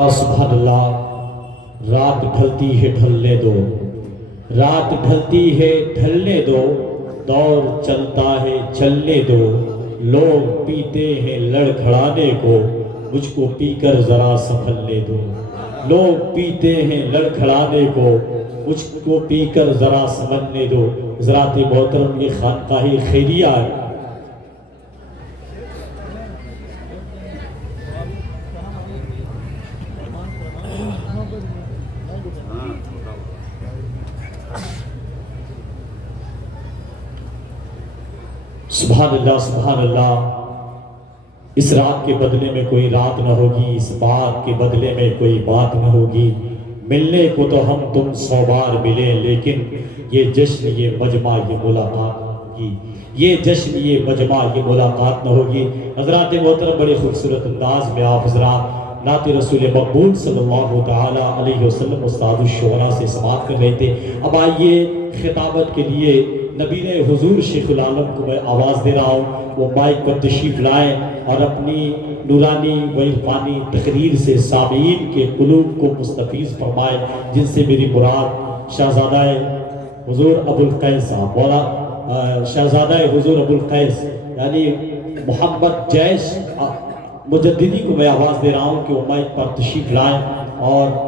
سبحان اللہ، رات ڈھلتی ہے ڈھلنے دو، رات ڈھلتی ہے ڈھلنے دو، دور چلتا ہے چلنے دو، لوگ پیتے ہیں لڑکھڑانے کو، مجھ کو پی کر ذرا سنبھلنے دو، لوگ پیتے ہیں لڑکھڑانے کو، مجھ کو پی کر ذرا سنبھلنے دو۔ حضرات محترم، یہ خانقاہ خیریہ ہے۔ سبحان اللہ، سبحان اللہ۔ اس رات کے بدلے میں کوئی رات نہ ہوگی، اس بات کے بدلے میں کوئی بات نہ ہوگی، ملنے کو تو ہم تم 100 بار ملیں، لیکن یہ جشن یہ مجمع یہ ملاقات نہ ہوگی، یہ جشن یہ مجمع یہ ملاقات نہ ہوگی۔ حضرات محترم، بڑے خوبصورت انداز میں آپ حضرات نعت رسول مقبول صلی اللہ تعالی علیہ وسلم استاد الشعراء سے سماعت کر رہے تھے۔ اب آئیے خطابت کے لیے نبی حضور شیخ العالم کو میں آواز دے رہا ہوں، وہ مائک پر تشریف لائیں اور اپنی نورانی و عرفانی تقریر سے سامعین کے قلوب کو مستفیض فرمائیں، جن سے میری مراد شہزادہ حضور ابو القیس صاحب، مولا شہزادہ حضور ابو القیس یعنی محمد جیش مجددی کو میں آواز دے رہا ہوں کہ وہ مائک پر تشریف لائیں اور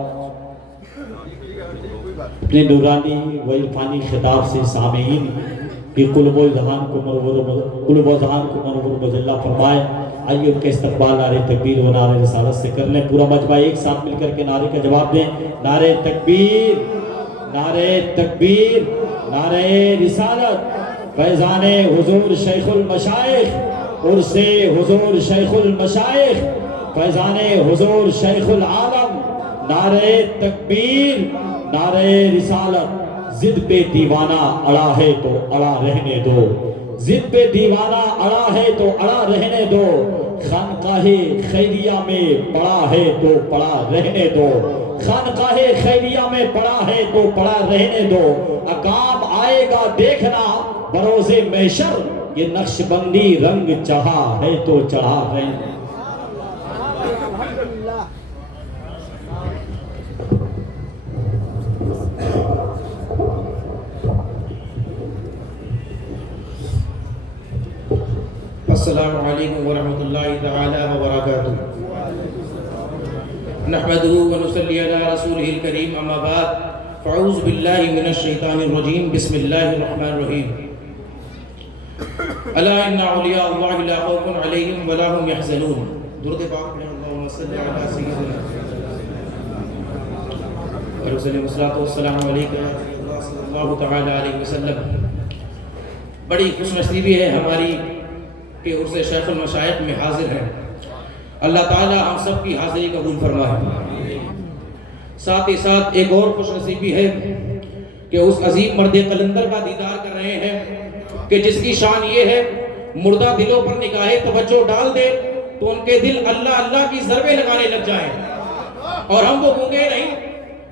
اپنے نورانی و عرفانی خطاب سے سامعین کی قلوب و اذہان کو منور مجلہ فرمائیں۔ آئیے ان کے استقبال نعرہ تکبیر و نعرہ رسالت سے کر لیں۔ پورا مجمع ایک ساتھ مل کر کے نعرے کا جواب دیں۔ نعرہ تکبیر، نعرہ تکبیر، نعرہ رسالت۔ فیضان حضور شیخ المشائخ، عرس حضور شیخ المشائخ، فیضان حضور شیخ العالم۔ نعرہ تکبیر، نعرہ رسالت۔ ضد پہ دیوانہ اڑا ہے تو اڑا رہنے دو، ضد پہ دیوانہ اڑا ہے تو اڑا رہنے دو، خانقاہ خیریہ میں پڑا ہے تو پڑا رہنے دو، خانقاہ خیریہ میں پڑا ہے تو پڑا رہنے دو، اقام آئے گا دیکھنا بروز محشر، یہ نقش بندی رنگ چڑھا ہے تو چڑھا رہنے دو۔ السلام علیکم ورحمۃ اللہ تعالی وبرکاتہ۔ نحمده ونصلی علی رسولہ الکریم، اما بعد، فاعوذ باللہ من الشیطان الرجیم، بسم اللہ الرحمن الرحیم۔ الا ان اولیاء اللہ لا خوف علیہم ولا هم یحزنون۔ درود پاک پڑھیں، اللہم صلی علی سیدنا اور وسلم والسلام علیکم صلی اللہ تعالی علیہ وسلم۔ بڑی خوش نصیبی ہے ہماری کہ عرس شیخ المشائخ میں حاضر ہیں۔ اللہ تعالی ہم سب کی حاضری قبول فرمائے۔ ساتھ ہی ساتھ ایک اور خوش نصیبی ہے کہ اس عظیم مرد قلندر کا دیدار کر رہے ہیں کہ جس کی شان یہ ہے مردہ دلوں پر نگاہ توجہ ڈال دے تو ان کے دل اللہ اللہ کی ضربیں لگانے لگ جائیں، اور ہم وہ گونگے نہیں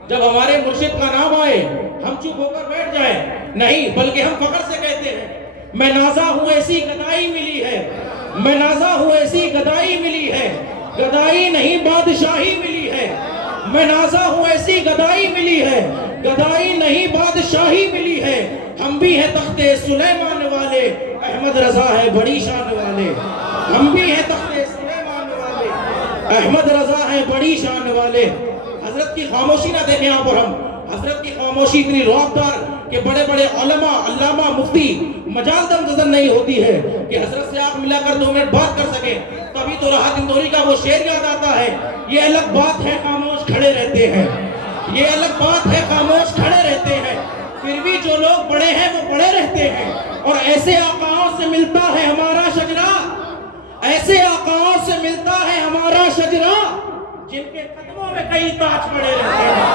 جب ہمارے مرشد کا نام آئے ہم چپ ہو کر بیٹھ جائیں، نہیں بلکہ ہم فخر سے کہتے ہیں میں نازا ہوں ایسی گدائی ملی ہے، میں نازا ہوں ایسی گدائی ملی ہے، گدائی نہیں بادشاہی ملی ہے، میں نازا ہوں ایسی گدائی ملی ہے، گدائی نہیں بادشاہی ملی ہے، ہم بھی ہیں تخت سلیمان والے، احمد رضا ہے بڑی شان والے، ہم بھی ہیں تخت سلیمان والے، احمد رضا ہے بڑی شان والے۔ حضرت کی خاموشی نہ دیکھیں آپ اور ہم، حضرت کی خاموشی اتنی رعبدار کہ بڑے بڑے علماء علامہ مفتی مجال دم نظر نہیں ہوتی ہے کہ حضرت سے آنکھ ملا کر 2 منٹ بات کر سکیں، تبھی تو راحت اندوری کا وہ شعر یاد آتا ہے، یہ الگ بات ہے خاموش کھڑے رہتے ہیں، یہ الگ بات ہے خاموش کھڑے رہتے ہیں، پھر بھی جو لوگ بڑے ہیں وہ بڑے رہتے ہیں، اور ایسے آقاؤں سے ملتا ہے ہمارا شجرہ، ایسے آقاؤں سے ملتا ہے ہمارا شجرہ جن کے قدموں میں کئی تاج پڑے رہتے ہیں،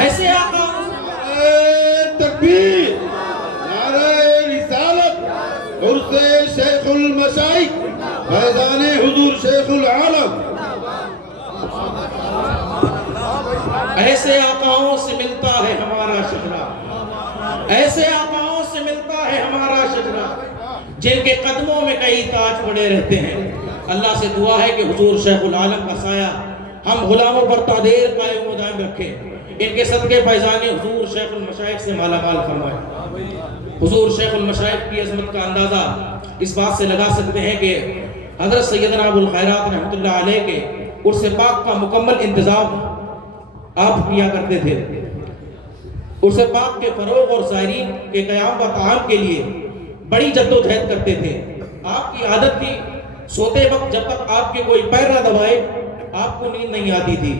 ایسے آقاؤں تکبیر، نعرہ رسالت، عرس شیخ المشائخ، فیضان حضور شیخ العالم۔ ایسے آقاؤں سے ملتا ہے ہمارا شجرہ، ایسے آقاؤں سے ملتا ہے ہمارا شجرہ جن کے قدموں میں کئی تاج پڑے رہتے ہیں۔ اللہ سے دعا ہے کہ حضور شیخ العالم کا سایہ ہم غلاموں پر تا دیر قائم و دائم رکھیں، ان کے صدقے فیضان حضور شیخ المشائخ سے مالا مال فرمائے۔ حضور شیخ المشائخ کی عظمت کا اندازہ اس بات سے لگا سکتے ہیں کہ حضرت سیدنا ابو الخیرات رحمۃ اللہ علیہ کے عرس پاک کا مکمل انتظام آپ کیا کرتے تھے۔ عرس پاک کے فروغ اور زائرین کے قیام و قیام کے لیے بڑی جدوجہد کرتے تھے۔ آپ کی عادت تھی سوتے وقت جب تک آپ کے کوئی پیر نہ دبائے آپ کو نیند نہیں آتی تھی۔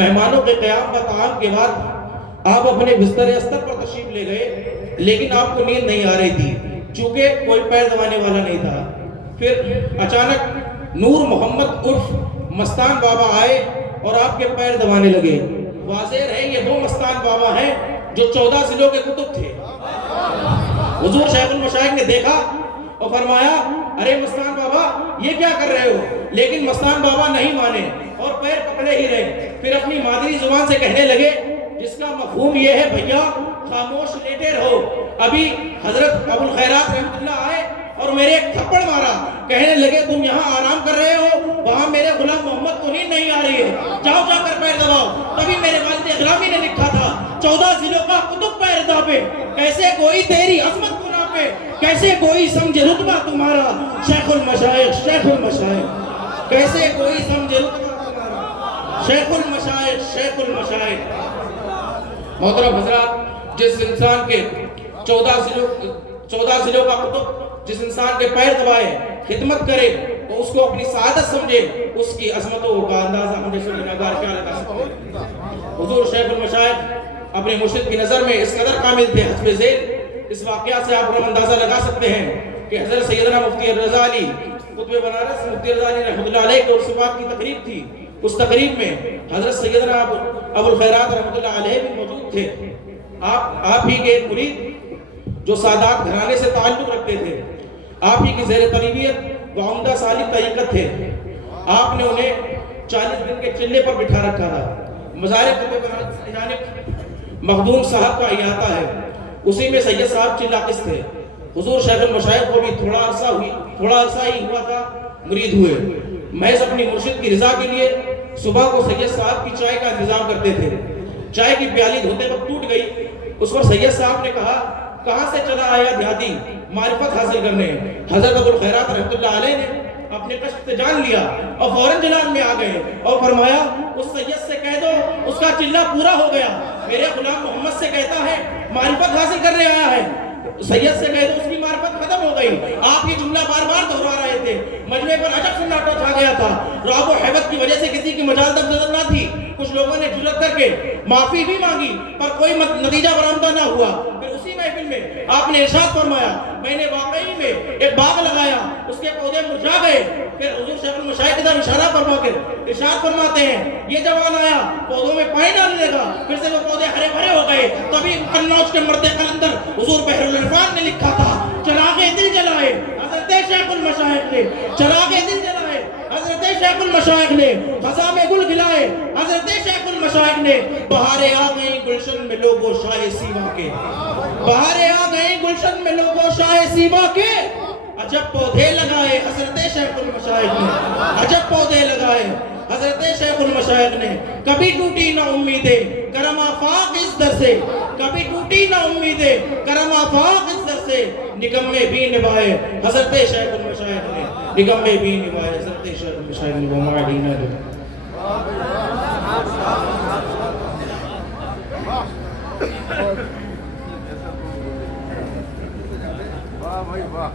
مہمانوں کے قیام و قیام کے بعد آپ اپنے بستر استر پر تشریف لے گئے، لیکن آپ کو نیند نہیں آ رہی تھی چونکہ کوئی پیر دبانے والا نہیں تھا۔ پھر اچانک نور محمد عرف مستان بابا آئے اور آپ کے پیر دبانے لگے۔ واضح ہے یہ وہ مستان بابا ہیں جو 14 ضلعوں کے قطب تھے۔ حضور شیخ المشائخ نے دیکھا اور فرمایا ارے مستان بابا یہ کیا کر رہے ہو؟ لیکن مستان بابا نہیں مانے اور پیر پکڑے ہی رہے۔ پھر اپنی مادری زبان سے کہنے لگے جس کا مفہوم یہ ہے بھیا خاموش لیٹے رہو۔ ابھی حضرت ابو الخیرات رحمۃ اللہ آئے اور میرے ایک تھپڑ مارا، کہنے لگے تم یہاں آرام کر رہے ہو، وہاں میرے غلام محمد کو نیند نہیں آ رہی ہے، جاؤ جا کر پیر دباؤ۔ تبھی میرے والد اکرامی نے لکھا تھا 14 ضلعوں کا قطب پیر دبے، کیسے کوئی تیری عظمت کو ناپے، کیسے کوئی سمجھے رتبہ تمہارا شیخ المشائخ شیخ المشائخ، کیسے کوئی سمجھے رتبہ تمہارا شیخ المشائخ شیخ المشائخ۔ محترم حضرات، جس انسان کے 14 ضلعوں کا قطب جس انسان کے پیر دبائے خدمت کرے وہ اس کو اپنی سعادت سمجھے، اس کی عظمتوں کا اندازہ ہم جیسے گناہگار کیا لگا سکتے ہیں۔ حضور شیخ المشائخ اپنے مرشد کی نظر میں اس قدر کامل تھے، حسب ذیل اس واقعہ سے آپ اندازہ لگا سکتے ہیں کہ حضرت سیدنا مفتی رضا علی قطب بنارس مفتی رضا علی رحمۃ اللہ علیہ کے عرس پاک کی تقریب تھی۔ اس تقریب میں حضرت سیدنا ابو الخیرات رحمۃ اللہ علیہ بھی موجود تھے۔ آپ ہی کے ایک مرید جو سادات گھرانے سے تعلق رکھتے تھے، آپ ہی کی زیر تربیت و عمدہ سالک طریقت تھے۔ آپ نے انہیں 40 دن کے چلے پر بٹھا رکھا تھا۔ مزار قطب بنارس کی جانب مخدوم صاحب کا احاطہ ہے، اسی میں سید صاحب چلا قص تھے۔ حضور شیخ المشائخ کو بھی تھوڑا عرصہ ہی ہوا تھا مرید ہوئے۔ محض اپنی مرشد کی رضا کے لیے صبح کو سید صاحب کی چائے کا انتظام کرتے تھے۔ چائے کی پیالی دھوتے وقت ٹوٹ گئی، اس پر سید صاحب نے کہا کہاں سے چلا آیا دیہاتی معرفت حاصل کرنے؟ حضرت ابو الخیرات رحمۃ اللہ علیہ نے اپنے کشف سے جان لیا اور فوراً جلال میں آ گئے اور فرمایا اس سید سے کہہ دو اس کا چلہ پورا ہو گیا، میرے غلام محمد سے کہتا ہے معرفت حاصل کرنے آیا ہے، سید سے کہہ دو اس کی معرفت ختم ہو گئی۔ آپ یہ جملہ بار بار دہرا رہے تھے۔ مجمع پر عجب سناٹا چھا گیا تھا، رعب و حیبت کی وجہ سے کسی کی مجال تک نظر نہ تھی۔ کچھ لوگوں نے جرأت کر کے معافی بھی مانگی پر کوئی نتیجہ برآمدہ نہ ہوا۔ پھر اسی محفل میں آپ نے ارشاد فرمایا میں نے واقعی میں ایک باغ لگایا، اس کے پودے مرجھا گئے۔ پھر حضور شیخ المشائخ کی طرف اشارہ فرما کر ارشاد فرماتے ہیں یہ جوان آیا پودوں میں پانی ڈالنے لگا، پھر سے وہ پودے ہرے بھرے ہو گئے۔ تبھی قنوج کے مرد قلندر حضور بحر العرفان نے لکھا تھا چراغ دل جلائے حضرت شیخ المشائخ نے، چراغ دل جلائے حضرت شیخ المشائخ نے، خزاں میں گل کھلائے حضرت شیخ المشائخ نے۔ بہاریں آ گئیں گلشن میں لوگوں شاہ سیما کے، بہاریں آ گئیں گلشن میں لوگوں شاہ سیما کے، عجب پودے لگائے حضرت شیخ المشائخ نے، عجب پودے لگائے حضرت شیخ المشائخ نے۔ کبھی ٹوٹی نہ امیدیں کرم آفاق اس در سے، کبھی ٹوٹی نہ امیدیں کرم آفاق اس در سے، نکمے بھی نبھائے حضرت شیخ المشائخ نے، نکمے بھی نبھائے حضرت شیخ المشائخ نے۔ وما علینا واہ بھائی واہ۔